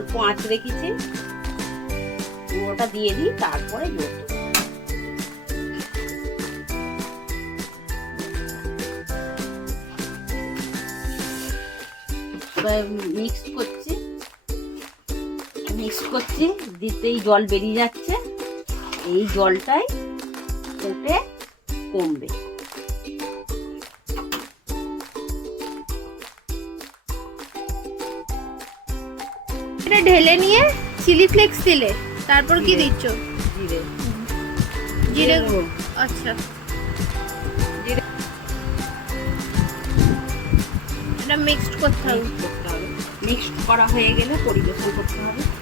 অল্প আঁচ রেখেছি। ওটা দিয়ে দিই, তারপরে জল মিক্স করছি। মিক্স করছি, দিতেই জল বেরিয়ে যাচ্ছে। এই জলটাই ফুটে কমবে। এটা ঢেলে নিয়ে চিলি ফ্লেক্স দিলে। তারপর কি। দিচ্ছ? জিরে। জিরে। আচ্ছা। জিরে। এটা মিক্সড করতে হবে। মিক্সড করা হয়ে গেলে পরিবেশন করতে হবে।